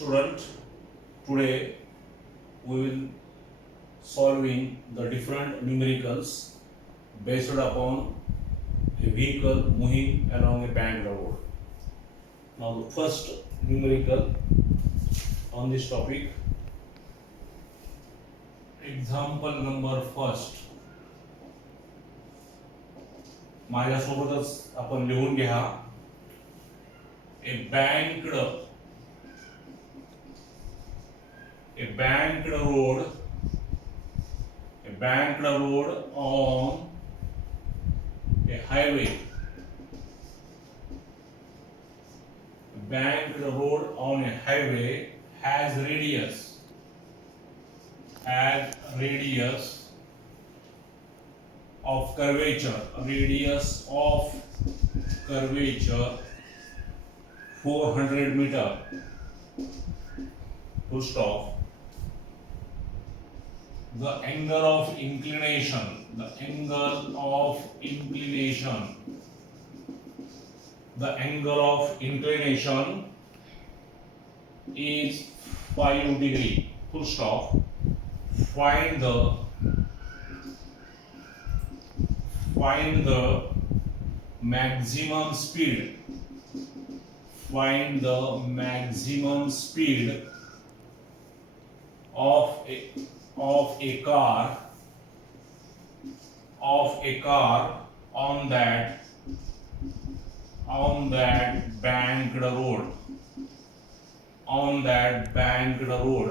student, today we will solving the different numericals based upon a vehicle moving along a banked road. Now the first numerical on this topic, example number first. माझ्यासोबतच आपण लिहून घ्या. A banked road on a highway. A banked road on a highway has radius of curvature 400 meter. Full stop. The angle of inclination is 5 degree. Full stop. Find the maximum speed. Find the maximum speed of a car on that banked road.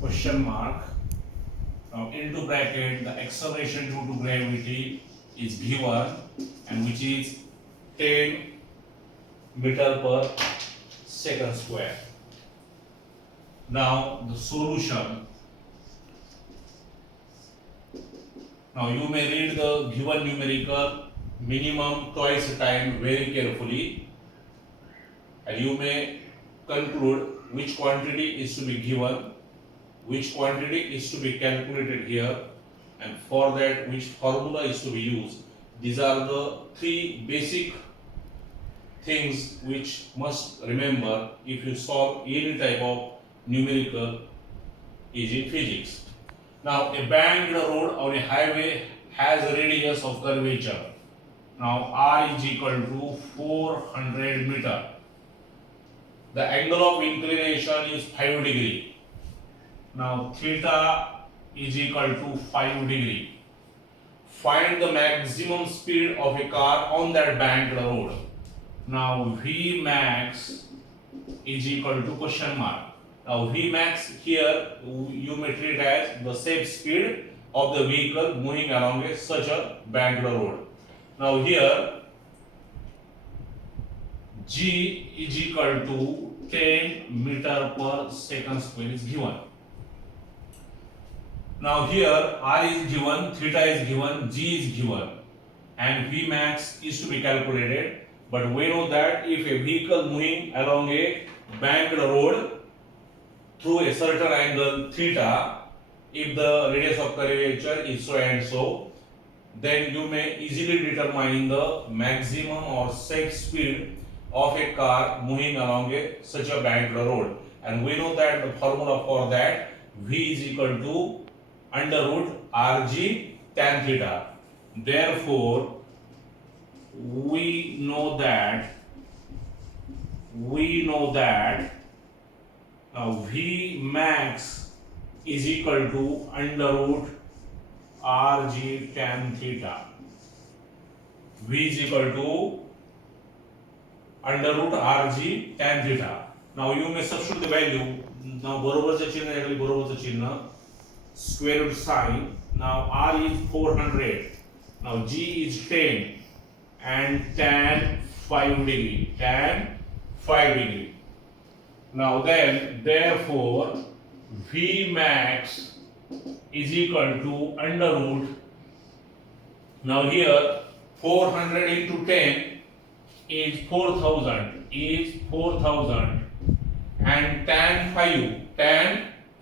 Question mark. Now into bracket, the acceleration due to gravity is given, and which is 10 meter per second square. Now the solution. Now you may read the given numerical minimum twice a time very carefully, and you may conclude which quantity is to be given, which quantity is to be calculated here, and for that which formula is to be used. These are the three basic things which must remember if you solve any type of numerical is in physics. Now a banked road on a highway has a radius of curvature. Now R is equal to 400 meter. The angle of inclination is 5 degree. Now theta is equal to 5 degree. Find the maximum speed of a car on that banked road. Now V max is equal to question mark. Now V max here you may treat as the safe speed of the vehicle moving along such a banked road. Now here G is equal to 10 meter per second square is given. Now here R is given, theta is given, G is given, and V max is to be calculated. But we know that if a vehicle moving along a banked road through a certain angle theta, if the radius of curvature is so and so, then you may easily determine the maximum or safe speed of a car moving along such a banked road. And we know that the formula for that, V is equal to under root Rg tan theta. Therefore, we know that V max is equal to under root Rg tan theta. V is equal to under root Rg tan theta. Now you may substitute the value. Now बरोबरचं चिन्ह याकडे बरोबरचं चिन्ह, square root sign. Now R is 400. Now G is 10 and tan 5 degree. Now then, therefore V max is equal to under root. Now here 400 into 10 is 4000 and tan 5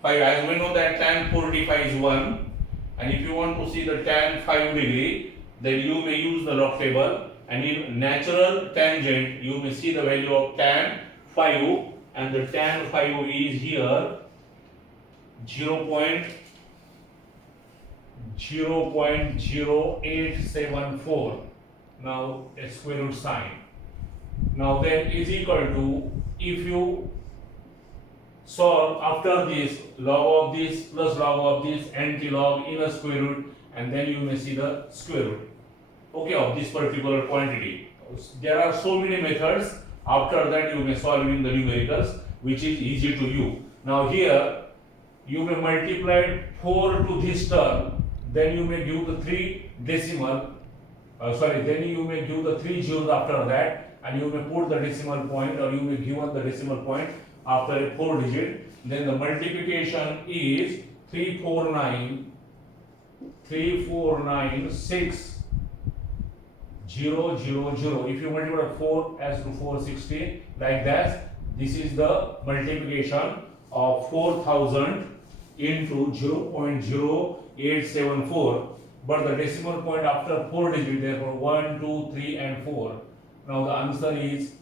as we know that tan 45 is 1, and if you want to see the tan 5 degree, then you may use the log table, and in natural tangent you may see the value of tan 5 and the tan phi is here 0.0874. Now a square root sign. Now then is equal to, if you solve after this, log of this plus log of this, anti-log in a square root, and then you may see the square root, okay, of this particular quantity. There are so many methods. After that you may solve in the numericals, which is easy to you. Now here you may multiply 4 to this term, then you may give the 3 decimal, then you may give the 3 zeros after that, and you may put the decimal point, or you may give the decimal point after a 4 digit. Then the multiplication is 349,6,0,0,0. If you multiply 4 as to 460 like that, this is the multiplication of 4000 into 0.0874. But the decimal point after 4 digits, therefore 1, 2, 3 and 4. Now the answer is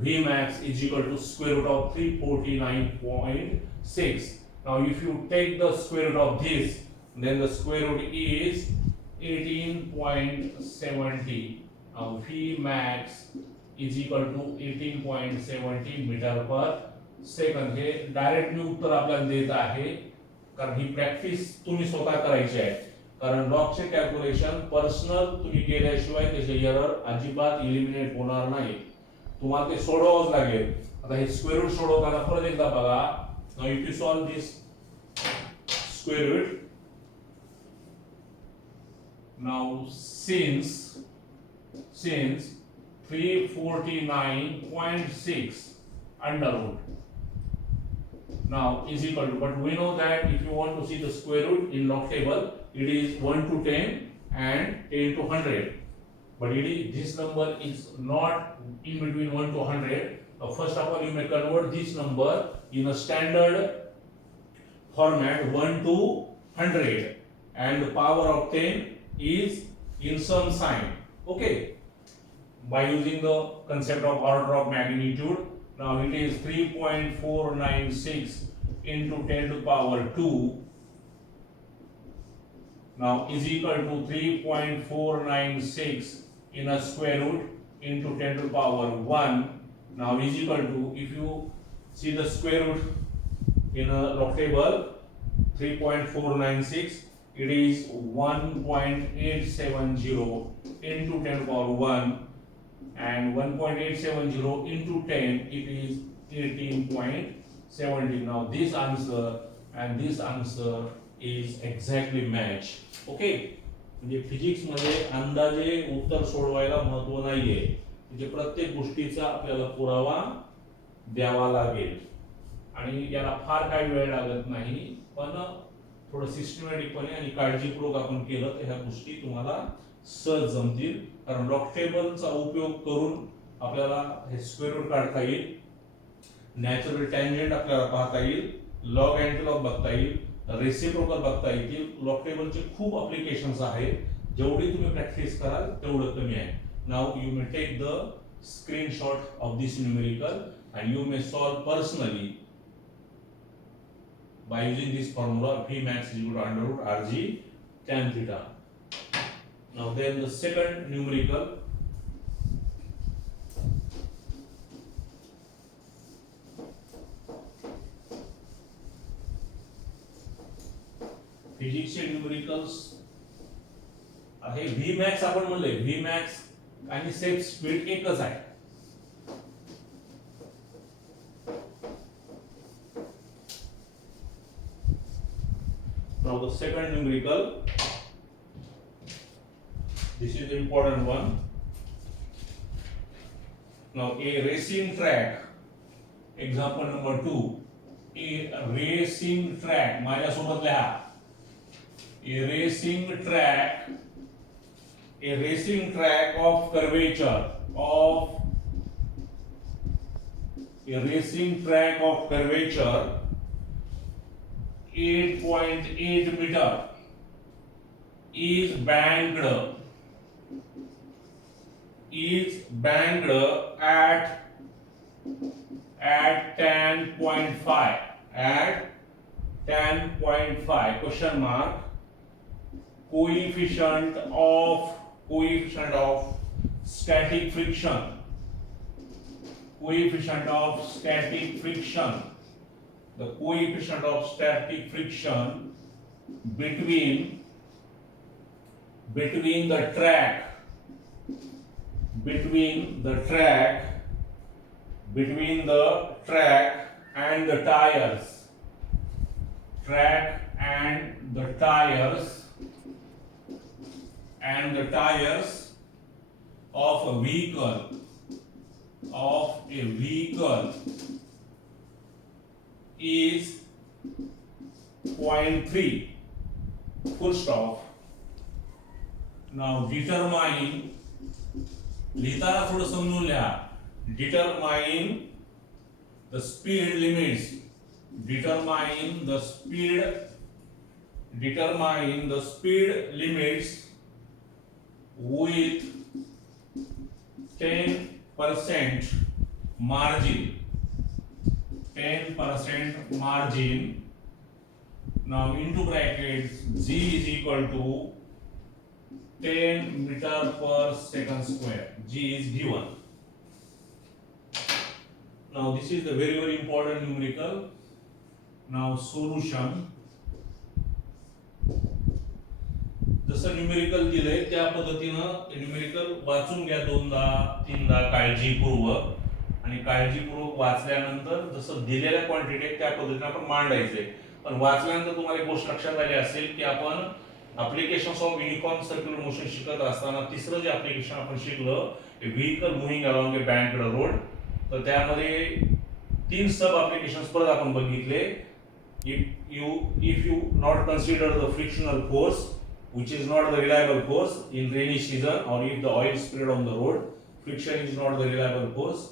Vmax is equal to square root of 349.6. Now if you take the square root of this, then the square root is 18.70. Now Vmax is equal to 18.70 metre per second. हे direct मी उत्तर आपल्याला देत आहे, कारण ही प्रॅक्टिस तुम्ही स्वतः करायची आहे. कारण लॉगचे कॅल्क्युलेशन पर्सनल तुम्ही केल्याशिवाय त्याचे एरर अजिबात इलिमिनेट होणार नाही. तुम्हाला ते सोडवावंच लागेल. आता हे स्क्वेअर रूट सोडवताना परत एकदा बघा. Now if you solve this square root, now since 349.6 under root now is equal to, but we know that if you want to see the square root in log table, it is 1 to 10 and 10 to 100, but this number is not in between 1 to 100. First of all, you may convert this number in a standard format 1 to 100, and the power of 10 is in some sign, okay, by using the concept of order of magnitude. Now it is 3.496 into 10 to the power 2. Now is equal to 3.496 in a square root into 10 to the power 1. Now is equal to, if you see the square root in a log table, 3.496, it is 1.870 into 10 to the power 1, and 1.870 into 10, it is 18.70. Now this answer and this answer is exactly match. Okay, म्हणजे फिजिक्स मध्ये अंदाजे उत्तर सोडवायला महत्व नाहीये. म्हणजे प्रत्येक गोष्टीचा आपल्याला पुरावा द्यावा लागेल, आणि याला फार काही वेळ लागत नाही. पण थोडं सिस्टमॅटिकपणे आणि काळजीपूर्वक आपण केलं तर ह्या गोष्टी तुम्हाला सहज जमतील. कारण लॉग टेबलचा उपयोग करून आपल्याला हे स्क्वेअर रूट काढता येईल, नॅचरल टँजंट आपल्याला पाहता येईल, लॉग अँटीलॉग बघता येईल, रेसिप्रोकल बघता येतील. लॉग टेबलचे खूप ॲप्लिकेशन्स आहेत. जेवढी तुम्ही प्रॅक्टिस कराल तेवढं कमी आहे. Now you may take the screenshot of this numerical and you may solve personally by using this formula. Vmax is equal to under root Rg tan theta. Now then the second numerical, physics चे न्यूमेरिकल्स आहे. Vmax आपण म्हणले, Vmax आणि set speed एकच आहे. Now the second numerical, this is the important one. Now a racing track, example number 2, a racing track, माझ्या सोबत लिहा. A racing track of curvature, a racing track of curvature 8.8 meter is banked at at 10.5 at 10.5 question mark coefficient of static friction, coefficient of static friction, the coefficient of static friction between the track and the tires, of a vehicle is 0.3 full stop. Now determine, लिहिताना थोडं समजून लिहा. determine the speed limits with 10% margin. Now into brackets g is equal to 10 meter per second square. G is given. Now this is the very important numerical. Now solution. जसं न्यूमेरिकल दिलंय त्या पद्धतीनं न्यूमेरिकल वाचून घ्या दोनदा तीनदा काळजीपूर्वक, आणि काळजीपूर्वक वाचल्यानंतर जसं दिलेल्या क्वांटिटी आहेत त्या पद्धतीने आपण मांडायचे. पण वाचल्यानंतर तुम्हाला एक गोष्ट लक्षात आली असेल की आपण applications of uniform circular motion शिकत असताना तिसरं जे ऍप्लिकेशन आपण शिकलो व्हेकल मुव्हिंग अलॉंग ए बँक्ड रोड, तर त्यामध्ये 3 सब ऍप्लिकेशन्स परत आपण बघितले. if you not consider the frictional force, which is not the reliable force in rainy season, or if the oil spread on the road, friction is not the reliable force.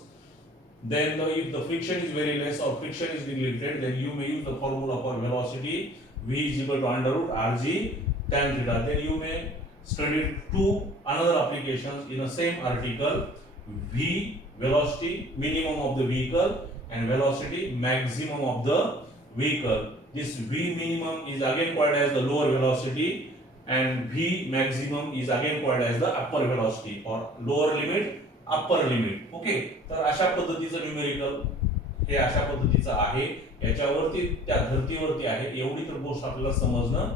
Then if the friction is very less or friction is neglected, then you may use the formula for velocity v is equal to under root rg tan theta. Then you may study two another applications in the same article: v velocity minimum of the vehicle and velocity maximum of the vehicle. This v minimum is again called as the lower velocity, and v maximum is again called as the upper velocity or lower limit, upper limit. Okay, तर अशा पद्धतीचं न्यूमेरिकल हे अशा पद्धतीचं आहे. याच्यावरती त्या धर्तीवरती आहे एवढी तर गोष्ट आपल्याला समजणं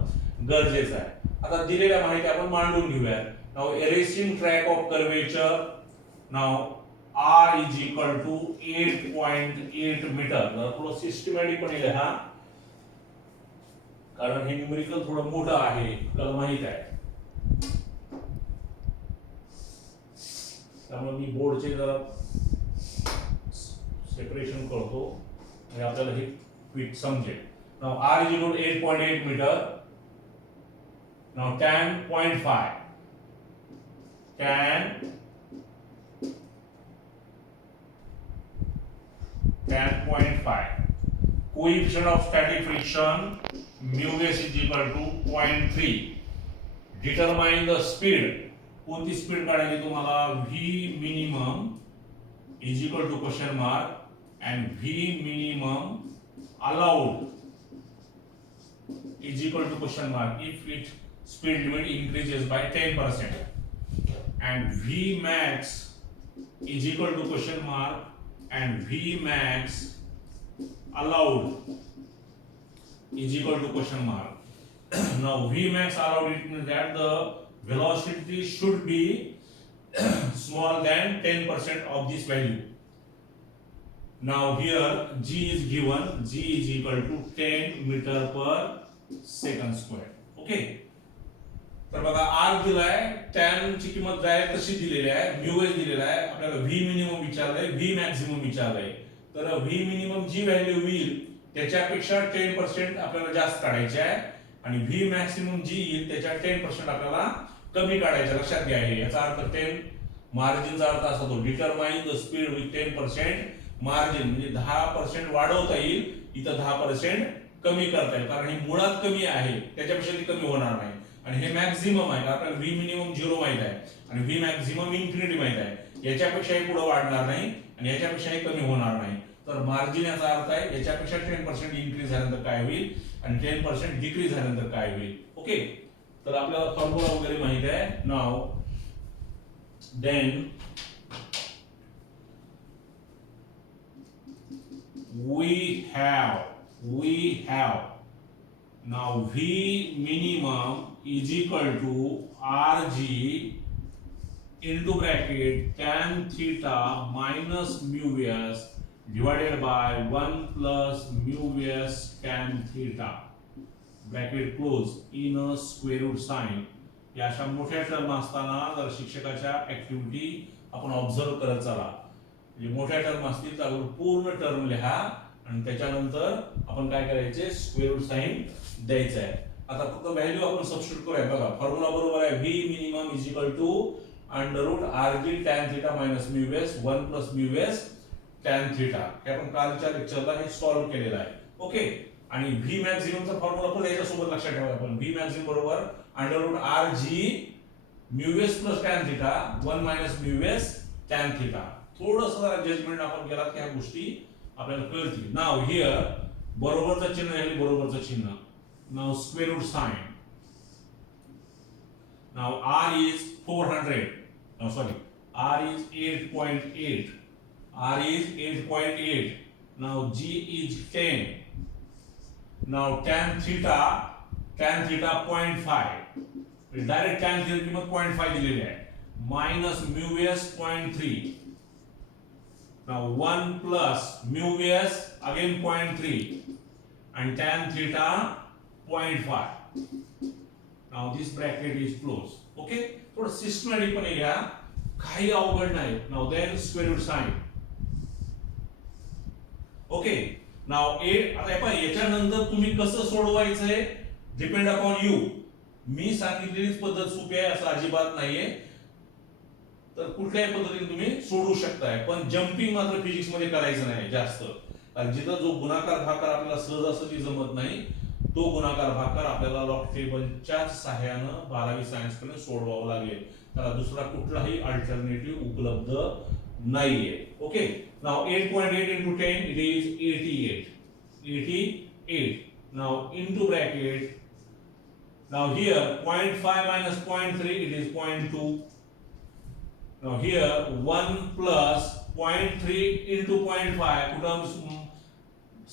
गरजेचं आहे. आता दिलेल्या माहिती आपण मांडून घेऊया. Now racing track of curvature, now r is equal to 8.8 metre. थोडं सिस्टमॅटिकपणे लिहा कारण हे न्यूमेरिकल थोडं मोठं आहे, आपल्याला माहित आहे. त्यामुळे मी बोर्डचे जरा सेपरेशन करतो आणि आपल्याला हे क्विक समजेल. Now r is equal to 8.8 metre. Now 10.5 coefficient of static friction mu s is equal to 0.3. determine the speed. कोणती स्पीड काढायची तुम्हाला? v minimum is equal to question mark and v minimum allowed is equal to question mark if its speed limit increases by 10%, and v max is equal to question mark and v max allowed is equal to question mark. Now v max allowed, it means that the velocity should be smaller than 10% of this value. Now here g is given, g is equal to 10 meter per second square. Okay, तर बघा r दिलाय, tan ची किंमत जाय तशी दिलेली आहे, mu s दिलेला आहे, आपल्याला v मिनिमम विचारलंय, v मॅक्सिमम विचारलंय. तर v मिनिमम जी व्हॅल्यू होईल त्याच्यापेक्षा 10% आपल्याला जास्त काढायची आहे आणि v मॅक्सिमम जी येईल त्याच्या 10% आपल्याला कमी काढायचं. लक्षात घ्या हे, याचा अर्थ 10 मार्जिनचा अर्थ असा होतो डिटरमाइन द स्पीड विथ 10% मार्जिन, म्हणजे 10% वाढवता येईल, इथं 10% कमी करता येईल, कारण हे मुळात कमी आहे त्याच्यापेक्षा ती कमी होणार नाही. आणि हे मॅक्सिमम आहे, आपल्याला v मिनिमम 0 माहित आहे आणि v मॅक्सिमम इन्फिनिटी माहित आहे, याच्यापेक्षाही पुढे वाढणार नाही आणि याच्यापेक्षाही कमी होणार नाही. तर तर मार्जिन याचा अर्थ आहे याच्यापेक्षा 10% इन्क्रीज झाल्यानंतर काय होईल आणि 10% डिक्रीज झाल्यानंतर काय होईल. ओके, तर आपल्याला फॉर्म्युला वगैरे माहिती आहे. नाव then we have now V minimum is equal to RG into bracket tan theta minus mu s divided by 1 plus mu s tan theta bracket close in a square root sign. या अशा मोठ्या टर्म असताना जर शिक्षकाच्या ऍक्टिव्हिटी आपण ऑब्झर्व करत चला. म्हणजे मोठ्या टर्म असतील तर पूर्ण टर्म लिहा आणि त्याच्यानंतर आपण काय करायचे स्क्वेअर रूट साइन द्यायचं आहे. आता फक्त व्हॅल्यू आपण सबस्टिट्यूट करूया. बघा फॉर्म्युला बरोबर आहे V minimum is equal to under root R G tan theta minus mu S 1 plus mu S tan theta. हे आपण कालच्या लेक्चरला हे सॉल्व्ह केलेलं आहे. ओके, आणि व्ही मॅक्सिममचा फॉर्म्युला पण याच्यासोबत लक्षात ठेवा. आपण व्ही मॅक्सिमम बरोबर under root RG mu S plus tan theta 1 minus mu S tan theta. थोडंसं जरा जजमेंट आपण केला की ह्या गोष्टी आपल्याला कळतील. नाव हिअर बरोबरचं चिन्ह आहे बरोबरचं चिन्ह. नाव स्क्वेअर रूट साइन. नाव r is 400. No, sorry. R is 8.8. R is 8.8. Now G is 10. Now tan theta 0.5. Direct tan theta किंमत 0.5 दिलेली आहे. Minus mu S 0.3. Now 1 plus mu s again 0.3 and tan theta 0.5. Now this bracket is closed. Okay, थोडं सिस्टमॅटिक पण घ्या, काही अवघड नाही. Now then square root sign. Okay, नाव ए. आता आपण याच्यानंतर तुम्ही कसं सोडवायचंय डिपेंड अपॉन यू. मी सांगितलेलीच पद्धत सोपी आहे असं अजिबात नाहीये. तर कुठल्याही पद्धतीने तुम्ही सोडू शकताय, पण जम्पिंग मात्र फिजिक्स मध्ये करायचं नाही जास्त. कारण जिथं जो गुणाकार भागाकार आपल्याला सहजासहजी जमत नाही तो गुणाकार भागाकार आपल्याला लॉग टेबलच्या सहाय्यानं 12वी सायन्स कडे सोडवावा लागेल. त्याला दुसरा कुठलाही अल्टरनेटिव्ह उपलब्ध नाहीये. ओके, नाव 8.8 into 10 it is 88. Now into bracket. Now here 0.5 minus 0.3 it is 0.2. Now here 1 plus 0.3 into 0.5 कुठं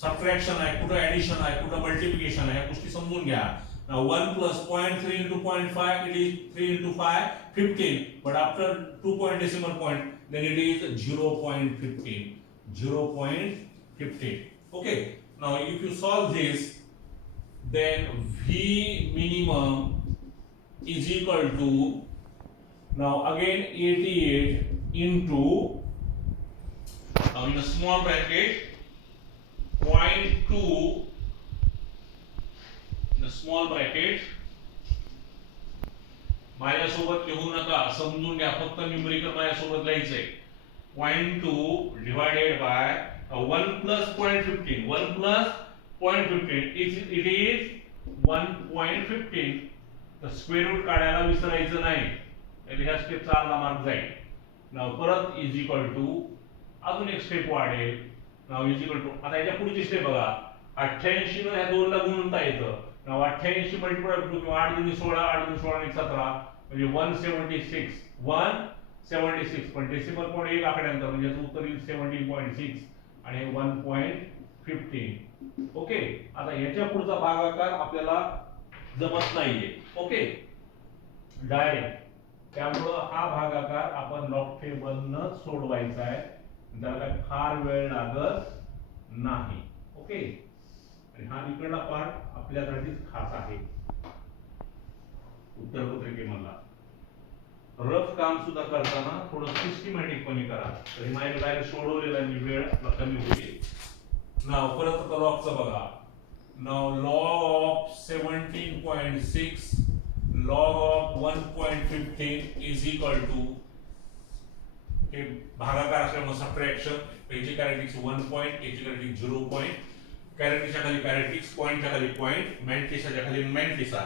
सबट्रॅक्शन आहे कुठं ऍडिशन आहे कुठं मल्टिप्लिकेशन आहे, गोष्टी समजून घ्या. Now 1 plus 0.3 into 0.5 it is 3 into 5 15, but after 2 point decimal point then it is 0.15. 0.15. Okay, now if you solve this then V minimum is equal to now again 88 into now in a small bracket 0.2 in a small bracket. माझ्यासोबत लिहू नका, समजून घ्या, फक्त न्यूमेरिकल माझ्यासोबत लिहायचंय. 0.2 divided by 1 plus 0.15. 1 plus 0.15 it is 1.15. तर square root काढायला विसरायचं नाही. ह्या स्टेप 4 ला मार्क जाईल. नाव परत इज इक्वल टू अजून एक स्टेप वाढेल. नाव इज इक्वल टू आता याच्या पुढची स्टेप बघा 88 ने ह्या दोनला गुणता येतं. नाव 88 मल्टिप्लाय टू 8 दुनी 16 8 दुनी 16 आणि 17 म्हणजे 176 पण डेसिमल पॉइंट एक आकड्यानंतर म्हणजे याचं उत्तर येईल 17.6 आणि 1.15. ओके, आता याच्या पुढचा भागाकार आपल्याला जमत नाहीये. ओके, डायरेक्ट त्यामुळं हा भागाकार आपण लॉग टेबलनं सोडवायचा आहे. त्याला काय फार वेळ लागत नाही. ओके, आणि हा इकडला पार्ट आपल्यासाठीच खास आहे उत्तरपत्रिकेमधला. रफ काम सुद्धा करताना थोडं सिस्टमॅटिकपणे करा. तरी माझ्या डायरेक्ट सोडवलेला वेळ कमी होईल. नाव परत आता लॉगचं बघा. नाव log of 17.6 log of 1.15 is equal to हे भागाकार असल्यामुळे सबट्रॅक्शन याची कॅरेक्टरिस्टिक्स 1 पॉइंट याची कॅरेक्टरिस्टिक्स 0 पॉइंट कॅरेक्टरिस्टिक्सच्या खाली कॅरेक्टरिस्टिक्स पॉइंटच्या खाली पॉइंट मॅन्टिसाच्या खाली मॅन्टिसा.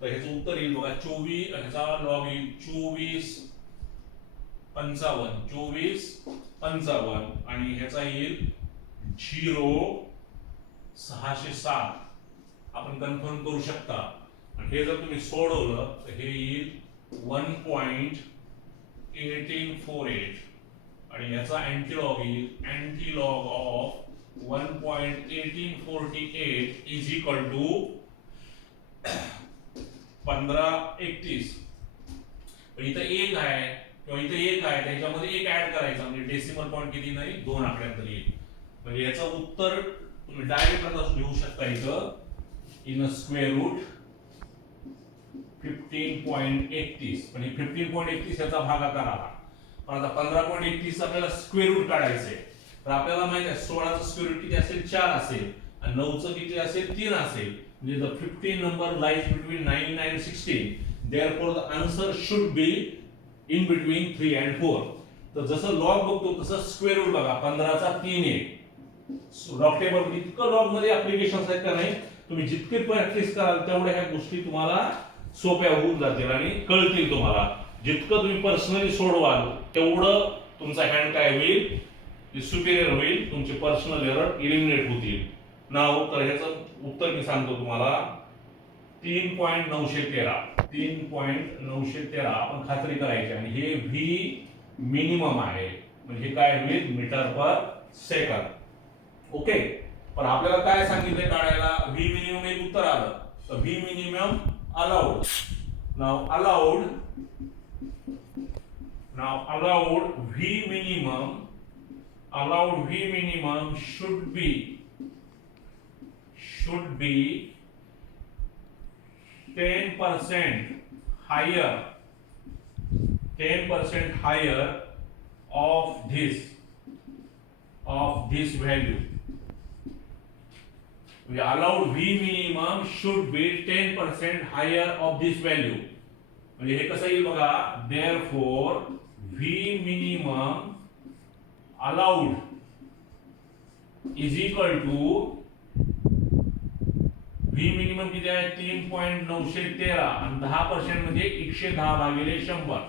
तर ह्याचं उत्तर येईल बघा 24. ह्याचा लॉग येईल 24 55 आणि ह्याचा येईल 0.607 आपण कन्फर्म करू शकता. आणि हे जर तुम्ही सोडवलं तर हे येईल 1.1848 आणि याचा अँटीलॉग येईल अँटीलॉग ऑफ 1.1848 इज इक्वल टू 1531. पण इथं एक आहे किंवा इथं एक आहे त्याच्यामध्ये एक ऍड करायचा म्हणजे डेसिमल पॉईंट किती नाही 2 आकड्यांत येईल. म्हणजे याचं उत्तर तुम्ही डायरेक्ट आता लिहू शकता इथं इन स्क्वेअर रूट 15.31. पण हे 15.31 याचा भागाकार आला. पण आता 15.31 आपल्याला स्क्वेअर रूट काढायचंय. तर आपल्याला माहिती आहे 16चं स्क्वेअर रूट किती असेल 4 असेल आणि 9चं किती असेल 3 असेल. म्हणजे द 15 नंबर लाईज बिटवीन 9 and 16. Therefore the answer should be in between 3 and 4. तर जसं लॉग बघतो तसं स्क्वेअर रूट बघा 15चा 3 आहे. लॉग टेबल इतकं लॉग मध्ये ऍप्लिकेशन्स आहेत का नाही तुम्ही जितके प्रॅक्टिस कराल तेवढ्या ह्या गोष्टी तुम्हाला सोप्या होऊन जातील आणि कळतील तुम्हाला. जितकं तुम्ही पर्सनली सोडवाल तेवढं तुमचा हँड काय होईल सुपिरियर होईल. तुमचे पर्सनल एरर इलिमिनेट होतील. नाव तर ह्याचं उत्तर मी सांगतो तुम्हाला 3.913 आपण खात्री करायची आणि हे व्ही मिनिमम आहे. म्हणजे काय होईल मीटर पर सेकंद. ओके. पण आपल्याला काय सांगितलंय काढायला व्ही मिनिमम एक उत्तर आलं. तर V minimum allowed. Now allowed V minimum should be 10% higher of this value. We allowed V minimum should be 10% higher of this value. म्हणजे हे कसं येईल बघा therefore V minimum allowed is equal to V minimum किती आहे 3.913 आणि 10% म्हणजे 110 भागिले 100.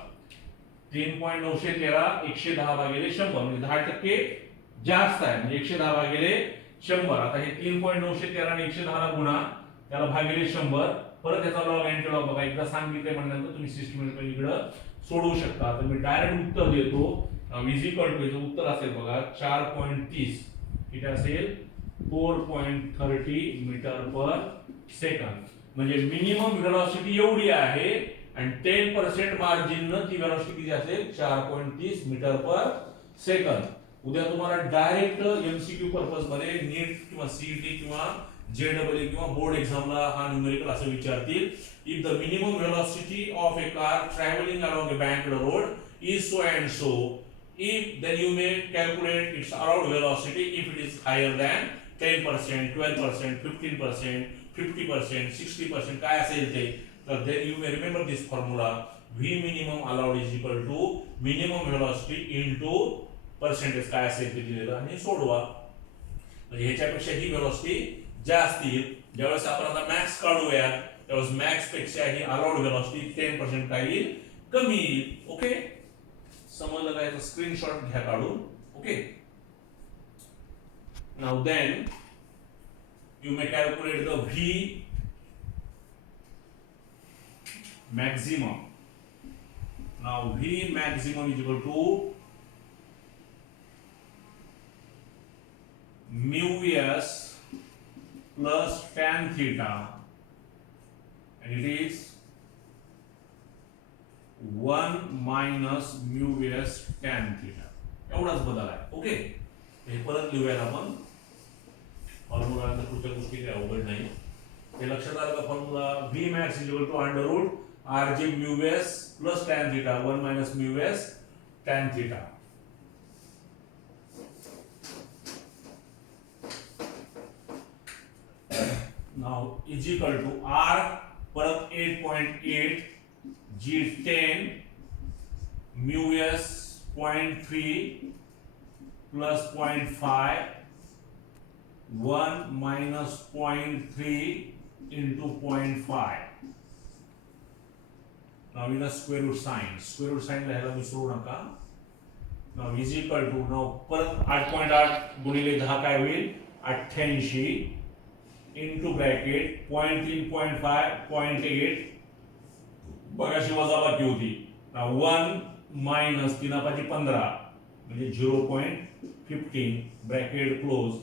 3.913 110 भागिले 100 म्हणजे 10% जास्त आहे म्हणजे 110 भागिले 100. आता हे 3.913 आणि 110 ला गुणा त्याला भागिले 100 परत याचा लॉग अँटीलॉग बघा एकदा सांगितले म्हणल्यानंतर तुम्ही सिस्टमॅटिकली इकडे सोडवू शकता. तर मी डायरेक्ट उत्तर देतो इज इक्वल टू याचं उत्तर असेल बघा 4.30 किती असेल 4.30 मीटर पर सेकंद. म्हणजे मिनिमम व्हेलॉसिटी एवढी आहे आणि 10% मार्जिननं ती व्हेलॉसिटी किती असेल 4.30 मीटर पर सेकंद. उद्या तुम्हाला डायरेक्ट एमसीक्यू पर्पज मध्ये नीट किंवा सीईटी किंवा जेडब्ल्यू किंवा बोर्ड एक्झामला हा न्यूमेरिकल असं विचारतील. If the minimum velocity of a car travelling along a banked road is so and so if then you may calculate its allowed velocity if it is higher than 10%, 12%, 15%, 50%, 60% काय असेल ते. तर then you may remember this formula V minimum allowed is equal to minimum velocity into percentage काय असेल ते दिलेलं आणि सोडवा. म्हणजे ह्याच्यापेक्षा ही velocity जास्त येईल. ज्यावेळेस आपण आता मॅक्स काढूया त्यावेळेस मॅक्स पेक्षा ही allowed velocity 10% काय येईल कमी येईल. ओके समजलं का याचा स्क्रीनशॉट घ्या काढून. Okay now then you may calculate the V maximum. Now V maximum is equal to mu S plus tan theta and it is 1 minus mu s tan theta. एवढाच बदल आहे. ओके हे परत लिहूया आपण फॉर्म्युला नंतर पुढच्या गोष्टी काही अवघड नाही. हे लक्षात आलं का formula v max is equal to under root rg mu s plus tan theta 1 minus mu s tan theta. now is equal to r परत 8.8 G10 mu s 0.3 plus 0.5 1 minus 0.3 into 0.5. Now in the square root sign लिहायला विसरू नका. नाव is equal to नाव परत 8.8 गुणिले 10 काय होईल 88 into bracket 0.3 0.5 बघाशी वजाबाकी होती 1 मायनस 3 पाची 15 म्हणजे 0.15 bracket close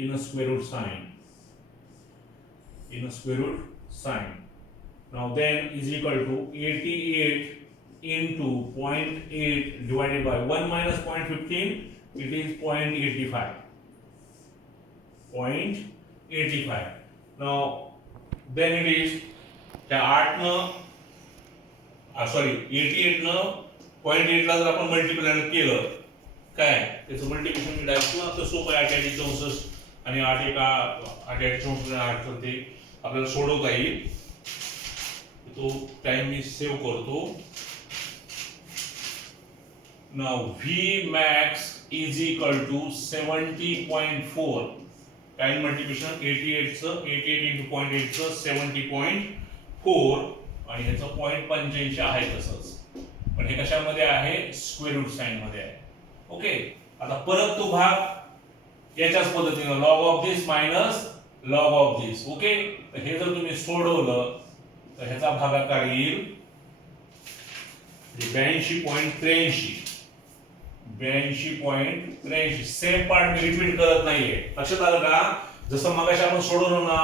in a square root sine now then is equal to 88 into 0.8 divided by 1 minus 0.15 it is 0.85 now then it is त्या 8 न सॉरी 88 न 0.8 ला जर आपण मल्टिप्लाय केलं काय त्याचं मल्टिप्लिकेशन डायरेक्ट किंवा तर सोपं आहे 8 64 आणि 8 एका 8 64 8 तर ते आपल्याला सोडवता येईल तो टाइम मी सेव्ह करतो now v max is equal to 70.4 time multiplication 88 चं 88 into 0.8 चं 70.4 आणि ह्याचं 0.85 आहे तसंच पण हे कशामध्ये आहे स्क्वेअर रूट साइन मध्ये आहे ओके आता परत तो भाग याच्याच पद्धतीने log of this minus log of this okay हे जर तुम्ही सोडवलं तर ह्याचा भागाकार येईल 82.83 सेम पार्ट मी रिपीट करत नाहीये लक्षात आलं का जसं मगाशी आपण सोडवलं ना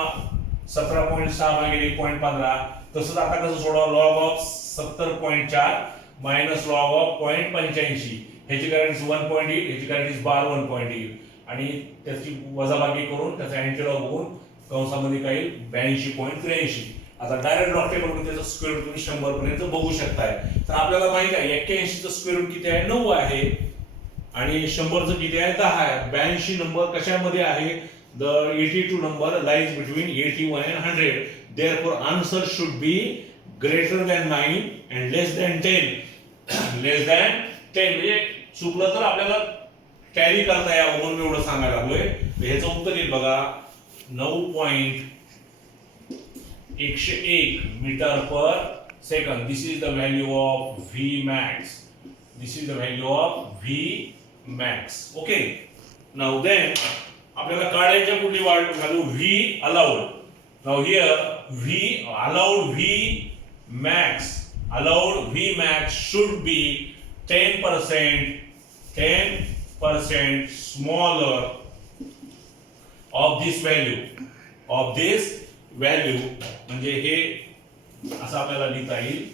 17.6 भागिले 1.15 तसंच आता कसं सोडवा log of 70.4 minus log of 0.85 ह्याची करंट 1.8 ह्याची करंट बार 1.8 आणि त्याची वजाबाकी करून त्याचा अँटीलॉग होऊन कंसामध्ये काही 82.83 आता डायरेक्ट डॉक्टरकडून त्याचं स्क्वेअर रूट तुम्ही 100 पर्यंत बघू शकताय तर आपल्याला माहिती आहे 81 चं स्क्वेअर रूट किती आहे 9 आहे आणि 100 चं किती आहे 10 आहे 82 नंबर कशामध्ये आहे द 82 नंबर लाइज बिटवीन 81 and 100 therefore answer should be greater than 9 and less than 10 less than 10 म्हणजे चुकलं तर आपल्याला कॅरी करता यावं म्हणून मी एवढं सांगायला लागलोय ह्याचं उत्तर येईल बघा 9.101 metre per second this is the value of v max this is the value of v max okay now then आपल्याला काढायच्या कुठली value v allowed now here v allowed v max should be 10% smaller of this value म्हणजे हे असं आपल्याला लिहिता येईल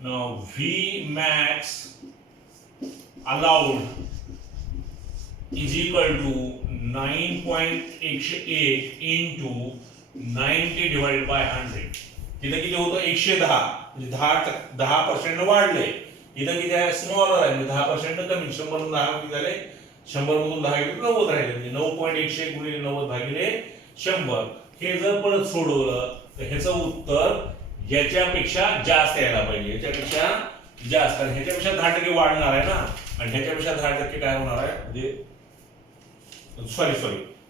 now v max allowed is equal to 9.108 into 90 divided by 100 तिथे किती होतं 110 म्हणजे 10% वाढले इथं किती आहे स्मॉलर आहे म्हणजे 10% कमी 100 मधून 10 किती झाले 100 मधून 10 गेले 90 राहिले म्हणजे 9.101 गुणिले 90 भागिले 100 हे जर परत सोडवलं तर ह्याचं उत्तर याच्यापेक्षा जास्त यायला पाहिजे याच्यापेक्षा जास्त कारण ह्याच्यापेक्षा 10% वाढणार आहे ना आणि ह्याच्यापेक्षा 10% काय होणार आहे म्हणजे सॉरी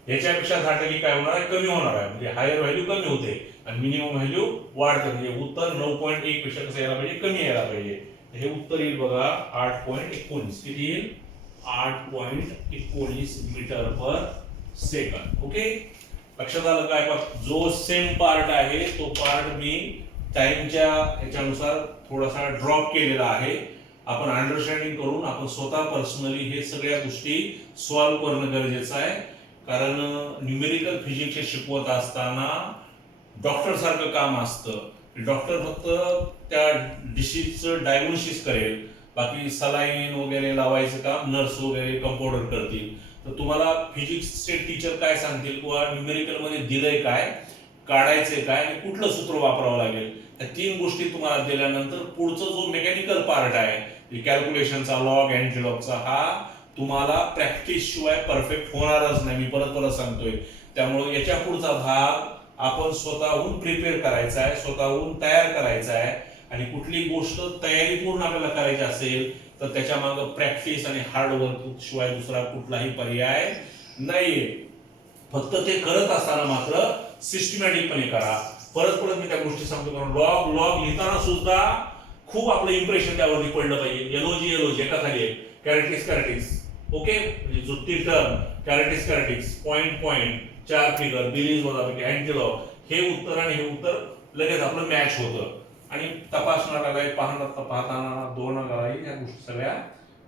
ह्याच्यापेक्षा 10% काय होणार आहे कमी होणार आहे म्हणजे हायर व्हॅल्यू कमी होते आणि मिनिमम व्हॅल्यू वाढते म्हणजे उत्तर 9.1 पेक्षा कसं यायला पाहिजे कमी यायला पाहिजे हे उत्तर येईल बघा 8.19 किती येईल 8.19 मीटर पर सेकंड ओके लक्षात आलं काय जो सेम पार्ट आहे तो पार्ट मी टाइमच्या ह्याच्यानुसार थोडासा ड्रॉप केलेला आहे आपण अंडरस्टँडिंग करून आपण स्वतः पर्सनली हे सगळ्या गोष्टी सॉल्व्ह करणं गरजेचं आहे कारण न्यूमेरिकल फिजिक्स शिकवत असताना डॉक्टर सारखं काम असतं डॉक्टर फक्त त्या डिसीजचं डायग्नोसिस करेल बाकी सलाईन वगैरे लावायचं काम नर्स वगैरे कंपाऊंडर करतील तर तुम्हाला फिजिक्सचे टीचर काय सांगतील किंवा न्यूमेरिकल मध्ये दिलंय काय काढायचंय काय आणि कुठलं सूत्र वापरावं लागेल या 3 गोष्टी तुम्हाला दिल्यानंतर पुढचा जो मेकॅनिकल पार्ट आहे कॅल्क्युलेशनचा लॉग अँटीलॉगचा हा तुम्हाला प्रॅक्टिस शिवाय परफेक्ट होणारच नाही मी परत सांगतोय त्यामुळे याच्या पुढचा भाग आपण स्वतःहून प्रिपेअर करायचा आहे स्वतःहून तयार करायचा आहे आणि कुठली गोष्ट तयारीपूर्ण आपल्याला करायची असेल तर त्याच्या मागे प्रॅक्टिस आणि हार्डवर्क शिवाय दुसरा कुठलाही पर्याय नाहीये फक्त ते करत असताना मात्र सिस्टमॅटिकपणे करा परत मी त्या गोष्टी सांगतो कारण लॉग लिहिताना सुद्धा खूप आपलं इम्प्रेशन त्यावरती पडलं पाहिजे. एलओजी एका खाली आहे, कॅरेटिक्स ओके, म्हणजे जुत्ती टर्म कॅरेटिक्स पॉइंट 4 फिगर बिलीज वजापैकी अँटीलॉग, हे उत्तर आणि हे उत्तर लगेच आपलं मॅच होतं. आणि तपासणाऱ्याला पाहताना दोनागाही ह्या गोष्टी सगळ्या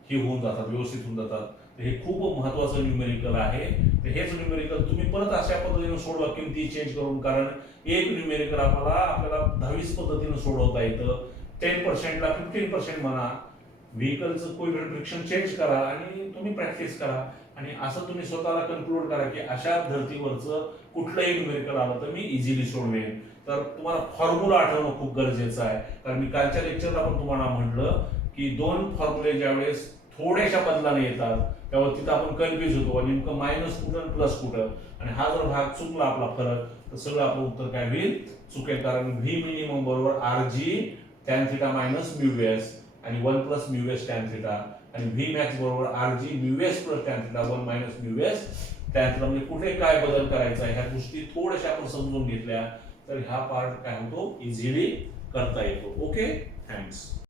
ही होऊन जातात, व्यवस्थित होऊन जातात. हे खूप महत्वाचं न्यूमेरिकल आहे. तर हेच न्यूमेरिकल तुम्ही परत अशा पद्धतीने सोडवा, किमती चेंज करून. कारण एक न्यूमेरिकल आपल्याला 10-20 पद्धतीने सोडवता येतं. 10%ला 15% म्हणा, व्हेकलचं कोइफिशिएंट फ्रिक्शन चेंज करा आणि तुम्ही प्रॅक्टिस करा. आणि असं तुम्ही स्वतःला कन्क्लूड करा की अशा धर्तीवरचं कुठलंही न्यूमेरिकल आलं तर मी इझिली सोडवेन. तर तुम्हाला फॉर्म्युला आठवणं खूप गरजेचं आहे. कारण मी कालच्या लेक्चरला पण तुम्हाला म्हटलं की 2 फॉर्म्युले ज्यावेळेस थोड्याशा बदलाने येतात त्यावर तिथं आपण कन्फ्युज होतो, नेमकं मायनस कुठं प्लस कुठं. आणि हा जर भाग चुकला आपला फरक, तर सगळं आपलं उत्तर काय होईल, चुकेल. कारण व्ही मिनिमम बरोबर RG tan theta minus mu S आणि 1 plus mu S tan theta, आणि व्ही मॅक्स बरोबर RG mu S plus tan theta 1 minus mu S tan theta. म्हणजे कुठे काय बदल करायचा आहे ह्या गोष्टी थोड्याशा आपण समजून घेतल्या तर हा पार्ट काय होतो, इझिली करता येतो. Okay, thanks.